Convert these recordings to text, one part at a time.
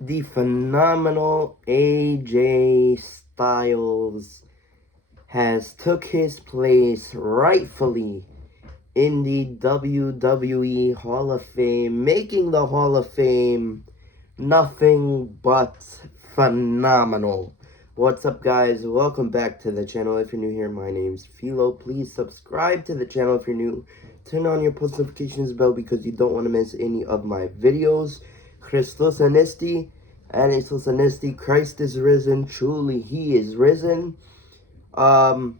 the phenomenal AJ Styles has took his place rightfully in the WWE Hall of Fame, making the Hall of Fame nothing but phenomenal. What's up, guys? Welcome back to the channel. If you're new here, my name's Philo. Please subscribe to the channel if you're new. Turn on your post notifications bell because you don't want to miss any of my videos. Christos Anesti, Anistos Anesti, Christ is risen. Truly, he is risen. Be on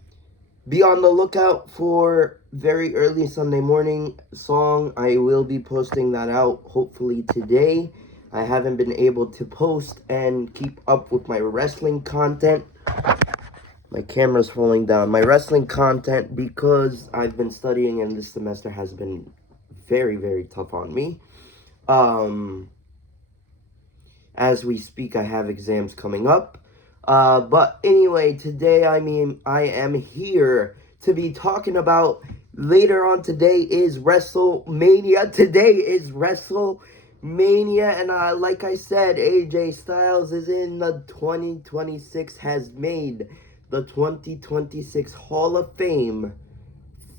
the lookout for very early Sunday morning song. I will be posting that out hopefully today. I haven't been able to post and keep up with my wrestling content. My camera's falling down. My wrestling content because I've been studying and this semester has been very, very tough on me. As we speak, I have exams coming up. But anyway, today, I am here to be talking about, later on today is Wrestlemania. Today is Wrestlemania, and like I said, AJ Styles is in the 2026, has made the 2026 Hall of Fame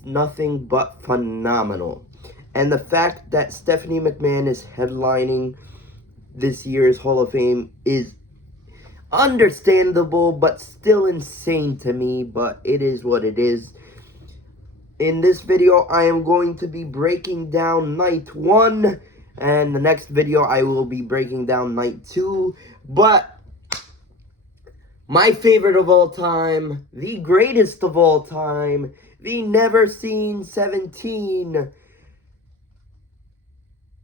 nothing but phenomenal. And the fact that Stephanie McMahon is headlining this year's Hall of Fame is understandable, but still insane to me, but it is what it is. In this video, I am going to be breaking down Night 1, and the next video, I will be breaking down Night 2, but my favorite of all time, the greatest of all time, the never seen 17,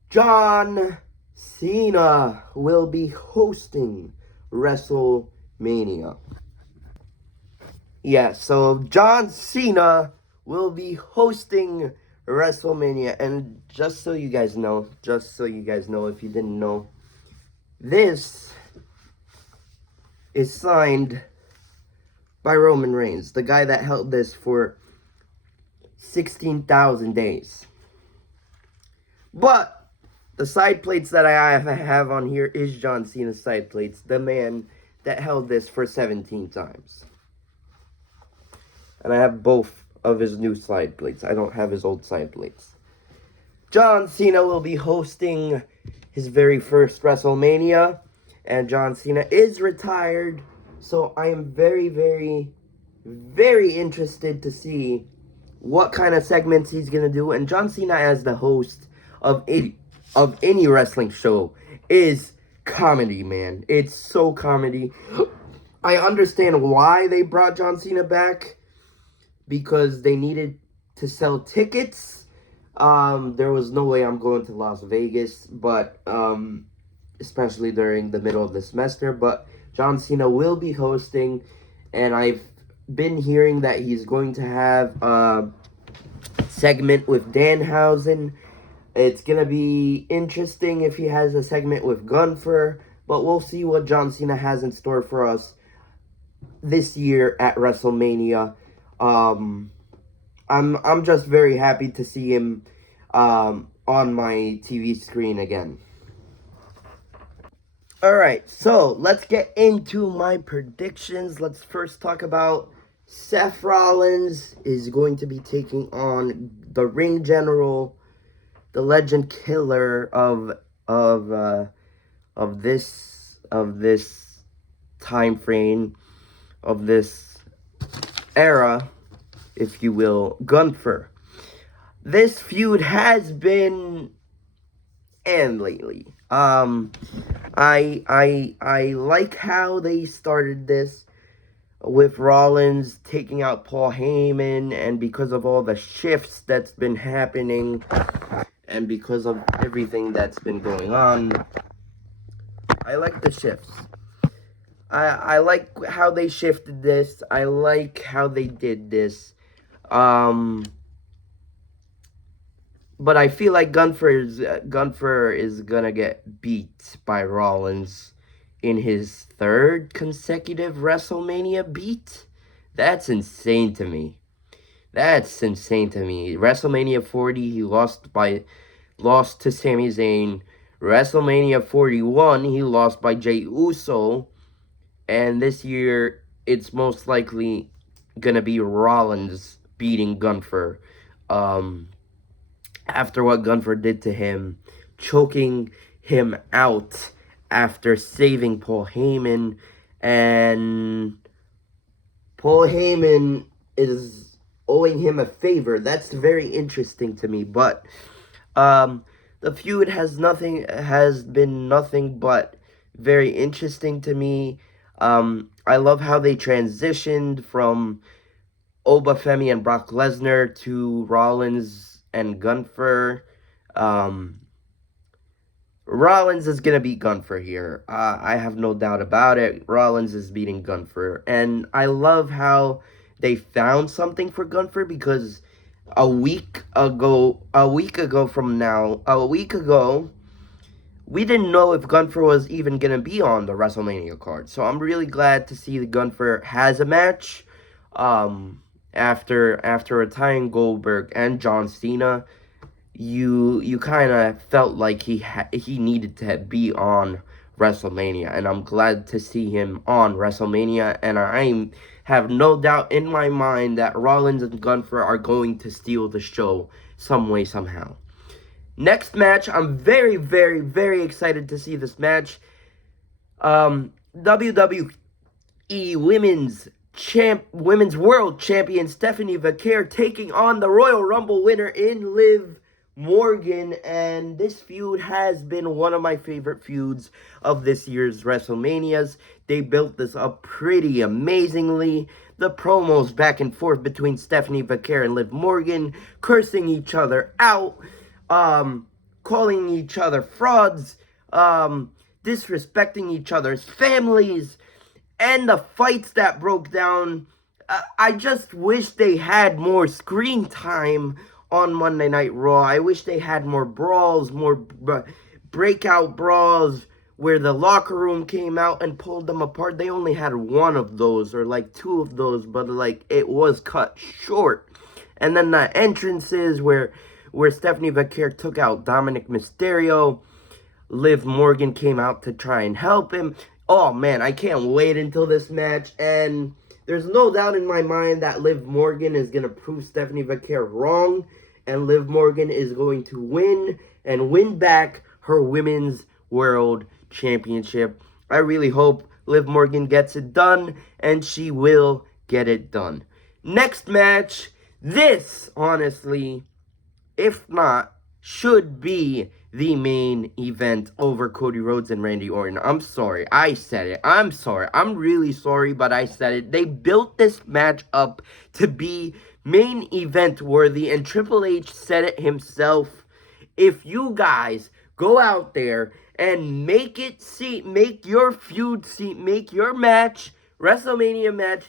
John Cena will be hosting WrestleMania. Yeah, so John Cena will be hosting WrestleMania. And just so you guys know, if you didn't know, this is signed by Roman Reigns, the guy that held this for 16,000 days. But the side plates that I have on here is John Cena's side plates, the man that held this for 17 times. And I have both of his new side plates. I don't have his old side plates. John Cena will be hosting his very first WrestleMania, and John Cena is retired, so I am very, very, very interested to see what kind of segments he's going to do. And John Cena as the host of any wrestling show is comedy, man. It's so comedy. I understand why they brought John Cena back, because they needed to sell tickets. There was no way I'm going to Las Vegas, but especially during the middle of the semester. But John Cena will be hosting, and I've been hearing that he's going to have a segment with Danhausen. It's going to be interesting if he has a segment with Gunther, but we'll see what John Cena has in store for us this year at WrestleMania. I'm just very happy to see him on my TV screen again. Alright, so let's get into my predictions. Let's first talk about Seth Rollins is going to be taking on the Ring General, the Legend Killer of this time frame, of this era, if you will, Gunther. This feud has been and lately. I like how they started this with Rollins taking out Paul Heyman, and because of all the shifts that's been happening, and because of everything that's been going on, I like the shifts. I like how they shifted this. I like how they did this. But I feel like Gunther is gonna get beat by Rollins in his third consecutive WrestleMania beat. That's insane to me. WrestleMania 40, he lost to Sami Zayn. WrestleMania 41, he lost by Jey Uso. And this year, it's most likely gonna be Rollins beating Gunther. After what Gunther did to him, choking him out after saving Paul Heyman. And Paul Heyman is owing him a favor. That's very interesting to me. But the feud has been nothing but very interesting to me. I love how they transitioned from Obafemi and Brock Lesnar to Rollins and Gunther. Rollins is going to beat Gunther here. I have no doubt about it. Rollins is beating Gunther. And I love how they found something for Gunther, because a week ago, we didn't know if Gunther was even going to be on the WrestleMania card. So I'm really glad to see that Gunther has a match. After retiring Goldberg and John Cena, you kind of felt like he needed to be on WrestleMania, and I'm glad to see him on WrestleMania, and I have no doubt in my mind that Rollins and Gunther are going to steal the show some way, somehow. Next match, I'm very, very, very excited to see this match. WWE Women's World Champion Stephanie Vaquer taking on the Royal Rumble winner in Liv Morgan, and this feud has been one of my favorite feuds of this year's WrestleManias. They built this up pretty amazingly. The promos back and forth between Stephanie Vaquer and Liv Morgan, cursing each other out, calling each other frauds, disrespecting each other's families, and the fights that broke down. I just wish they had more screen time on Monday Night Raw. I wish they had more brawls, more breakout brawls where the locker room came out and pulled them apart. They only had one of those, or like two of those, but like it was cut short. And then the entrances where Stephanie Vaquer took out Dominic Mysterio. Liv Morgan came out to try and help him. Oh man, I can't wait until this match, and there's no doubt in my mind that Liv Morgan is going to prove Stephanie Vaquer wrong, and Liv Morgan is going to win and win back her Women's World Championship. I really hope Liv Morgan gets it done, and she will get it done. Next match, this, honestly, if not, should be the main event over Cody Rhodes and Randy Orton. I'm sorry. I said it. I'm sorry. I'm really sorry, but I said it. They built this match up to be main event worthy, and Triple H said it himself. If you guys go out there and make your feud make your match, WrestleMania match,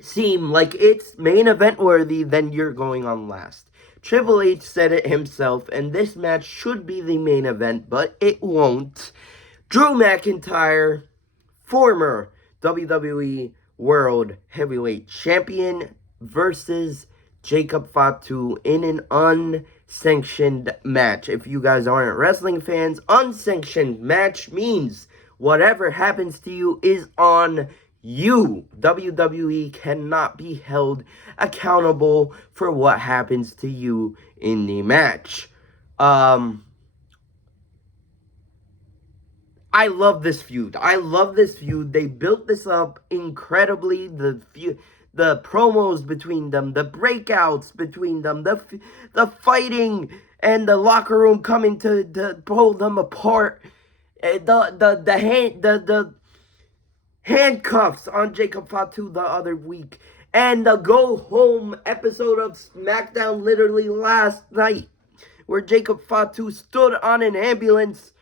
seem like it's main event worthy, then you're going on last. Triple H said it himself, and this match should be the main event, but it won't. Drew McIntyre, former WWE World Heavyweight Champion, versus Jacob Fatu in an unsanctioned match. If you guys aren't wrestling fans, unsanctioned match means whatever happens to you is on you. WWE cannot be held accountable for what happens to you in the match. I love this feud. They built this up incredibly. The promos between them, the breakouts between them, the fighting, and the locker room coming to pull them apart. The handcuffs on Jacob Fatu the other week, and the go home episode of SmackDown literally last night, where Jacob Fatu stood on an ambulance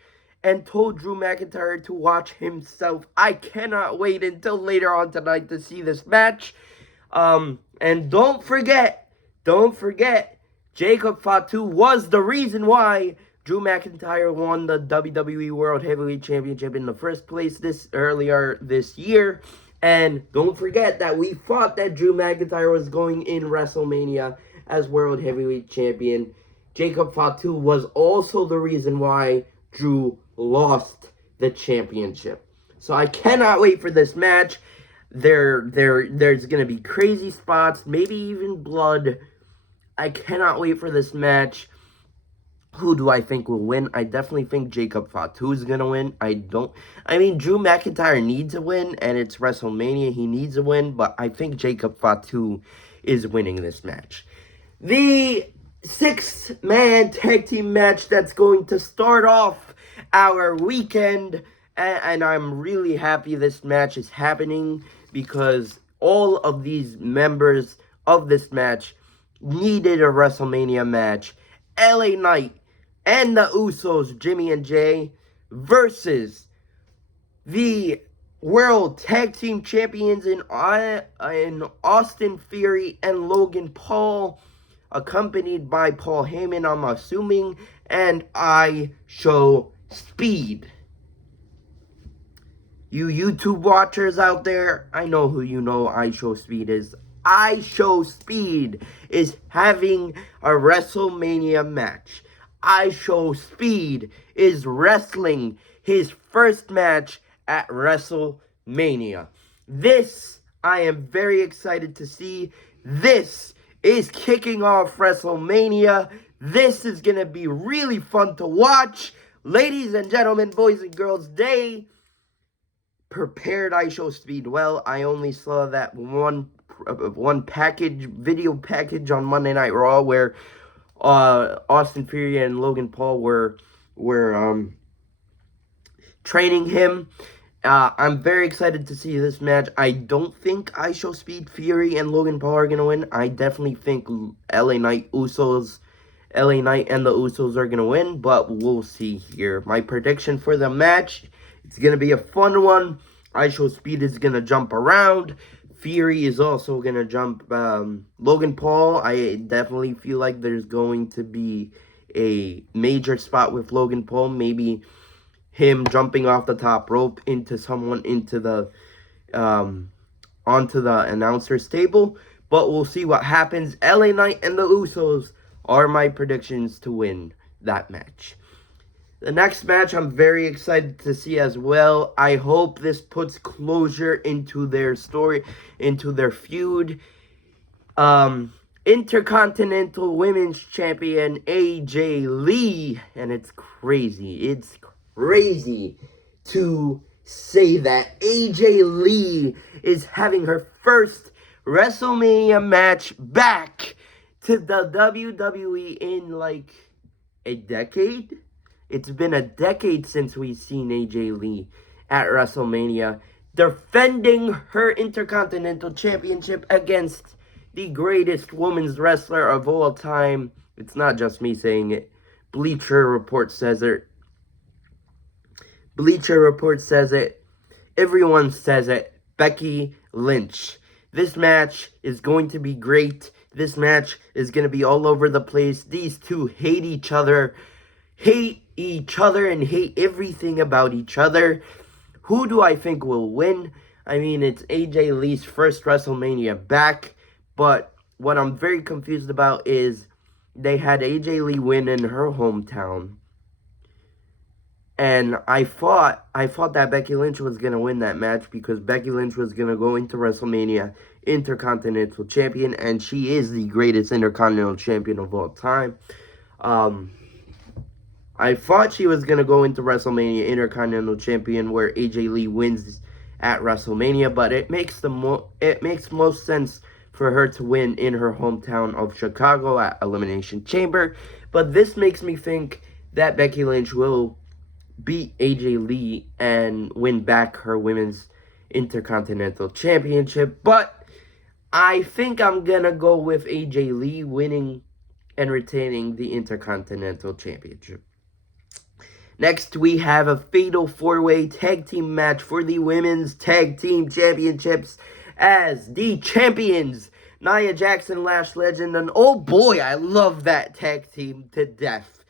and told Drew McIntyre to watch himself. I cannot wait until later on tonight to see this match. And don't forget, Jacob Fatu was the reason why Drew McIntyre won the WWE World Heavyweight Championship in the first place earlier this year. And don't forget that we thought that Drew McIntyre was going in WrestleMania as World Heavyweight Champion. Jacob Fatu was also the reason why Drew lost the championship. So I cannot wait for this match. There's gonna be crazy spots, maybe even blood. I cannot wait for this match. Who do I think will win? I definitely think Jacob Fatu is going to win. I mean, Drew McIntyre needs a win, and it's WrestleMania. He needs a win, but I think Jacob Fatu is winning this match. The 6-man tag team match that's going to start off our weekend, and I'm really happy this match is happening because all of these members of this match needed a WrestleMania match. LA Knight and the Usos, Jimmy and Jay, versus the World Tag Team Champions in Austin Theory and Logan Paul, accompanied by Paul Heyman, I'm assuming, and I Show Speed. You YouTube watchers out there, I know who you know I Show Speed is. I Show Speed is having a WrestleMania match. I Show Speed is wrestling his first match at WrestleMania. This, I am very excited to see. This is kicking off WrestleMania. This is going to be really fun to watch. Ladies and gentlemen, boys and girls, they prepared I Show Speed well. I only saw that one video package on Monday Night Raw where Austin Theory and Logan Paul were training him. I'm very excited to see this match. I don't think I Show Speed, Fury, and Logan Paul are going to win. I definitely think LA Knight and the Usos are going to win, but we'll see here. My prediction for the match, it's going to be a fun one. I Show Speed is going to jump around. Fury is also going to jump. Logan Paul, I definitely feel like there's going to be a major spot with Logan Paul. Maybe him jumping off the top rope into someone, onto the announcer's table. But we'll see what happens. LA Knight and the Usos are my predictions to win that match. The next match I'm very excited to see as well. I hope this puts closure into their story, into their feud. Intercontinental Women's Champion AJ Lee. And it's crazy. It's crazy to say that AJ Lee is having her first WrestleMania match back to the WWE in like a decade. It's been a decade since we've seen AJ Lee at WrestleMania defending her Intercontinental Championship against the greatest women's wrestler of all time. It's not just me saying it. Bleacher Report says it. Bleacher Report says it. Everyone says it. Becky Lynch. This match is going to be great. This match is going to be all over the place. These two hate each other and hate everything about each other. Who do I think will win? I mean, it's AJ Lee's first WrestleMania back, but what I'm very confused about is they had AJ Lee win in her hometown. And I thought that Becky Lynch was going to win that match because Becky Lynch was going to go into WrestleMania Intercontinental Champion, and she is the greatest Intercontinental Champion of all time. I thought she was going to go into WrestleMania Intercontinental Champion where AJ Lee wins at WrestleMania, but it makes most sense for her to win in her hometown of Chicago at Elimination Chamber. But this makes me think that Becky Lynch will beat AJ Lee and win back her Women's Intercontinental Championship. But I think I'm going to go with AJ Lee winning and retaining the Intercontinental Championship. Next, we have a fatal 4-way tag team match for the Women's Tag Team Championships as the champions, Nia Jackson, Lash Legend, and oh boy, I love that tag team to death.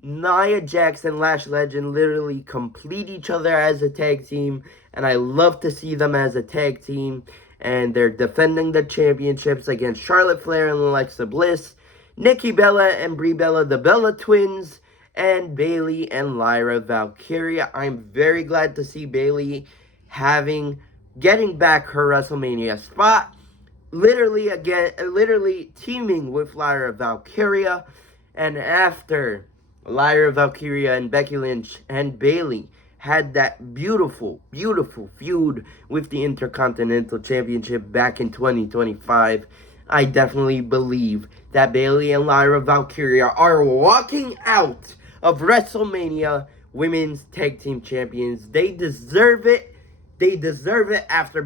Nia Jackson, Lash Legend literally complete each other as a tag team, and I love to see them as a tag team. And they're defending the championships against Charlotte Flair and Alexa Bliss, Nikki Bella and Brie Bella, the Bella Twins, and Bayley and Lyra Valkyria. I'm very glad to see Bayley getting back her WrestleMania spot. Literally teaming with Lyra Valkyria. And after Lyra Valkyria and Becky Lynch and Bayley had that beautiful, beautiful feud with the Intercontinental Championship back in 2025, I definitely believe that Bayley and Lyra Valkyria are walking out of WrestleMania Women's Tag Team Champions. They deserve it. They deserve it after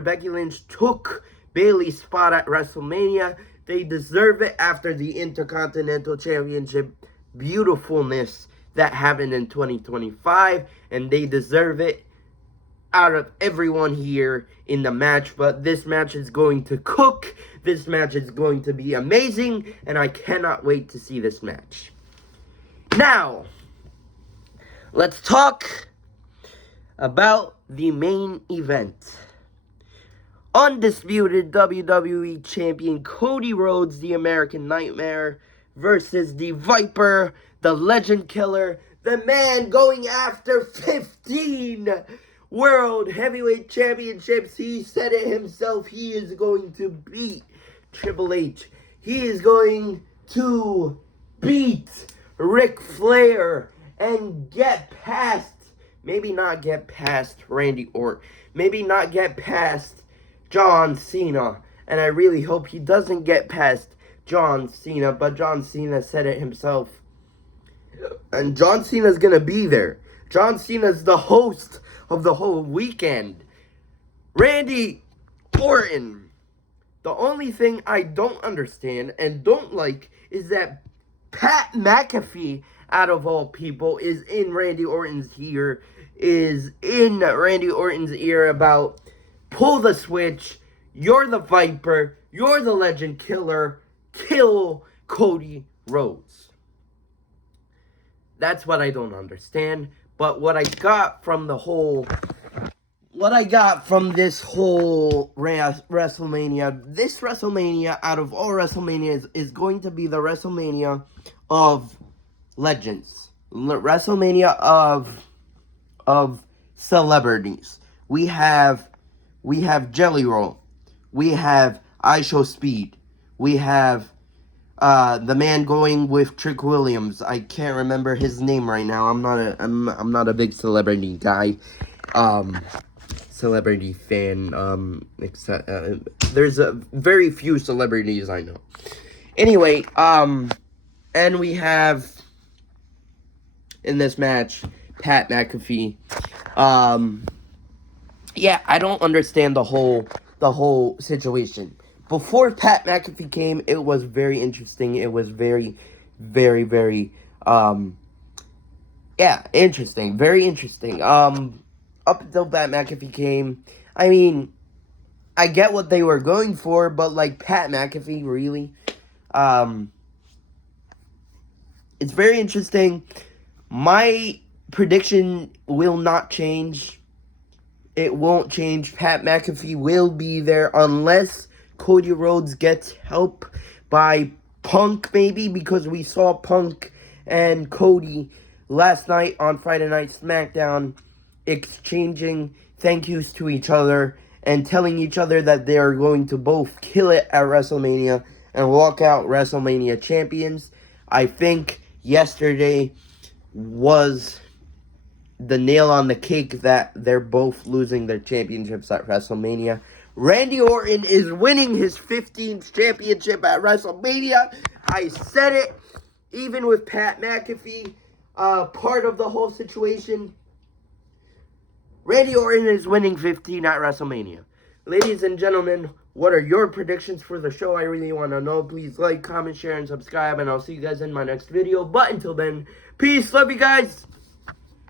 Becky Lynch took Bayley's spot at WrestleMania. They deserve it after the Intercontinental Championship beautifulness that happened in 2025. And they deserve it out of everyone here in the match. But this match is going to cook. This match is going to be amazing. And I cannot wait to see this match. Now, let's talk about the main event. Undisputed WWE Champion Cody Rhodes, the American Nightmare, versus the Viper, the Legend Killer, the man going after 15 World Heavyweight Championships. He said it himself. He is going to beat Triple H. He is going to beat Ric Flair and get past, maybe not get past Randy Orton, maybe not get past John Cena, and I really hope he doesn't get past John Cena, but John Cena said it himself, and John Cena's gonna be there. John Cena's the host of the whole weekend. Randy Orton. The only thing I don't understand and don't like is that Pat McAfee, out of all people, is in Randy Orton's ear about pull the switch, you're the Viper, you're the Legend Killer, kill Cody Rhodes. That's what I don't understand. But what I got from this whole WrestleMania, this WrestleMania, out of all WrestleManias, is going to be the WrestleMania of legends. WrestleMania of celebrities. We have Jelly Roll. We have I Show Speed. We have the man going with Trick Williams. I can't remember his name right now. I'm not a big celebrity guy. Celebrity fan. Except there's very few celebrities I know. Anyway, and we have in this match Pat McAfee. Yeah, I don't understand the whole situation. Before Pat McAfee came, it was very interesting. It was very, very, very, interesting. Very interesting. Up until Pat McAfee came, I mean, I get what they were going for, but, like, Pat McAfee, really? It's very interesting. My prediction will not change. It won't change. Pat McAfee will be there unless Cody Rhodes gets help by Punk, maybe, because we saw Punk and Cody last night on Friday Night SmackDown exchanging thank yous to each other and telling each other that they are going to both kill it at WrestleMania and walk out WrestleMania champions. I think yesterday was the nail on the cake that they're both losing their championships at WrestleMania. Randy Orton is winning his 15th championship at WrestleMania. I said it. Even with Pat McAfee part of the whole situation, Randy Orton is winning 15 at WrestleMania. Ladies and gentlemen, what are your predictions for the show? I really want to know. Please like, comment, share, and subscribe, and I'll see you guys in my next video. But until then, peace. Love you guys.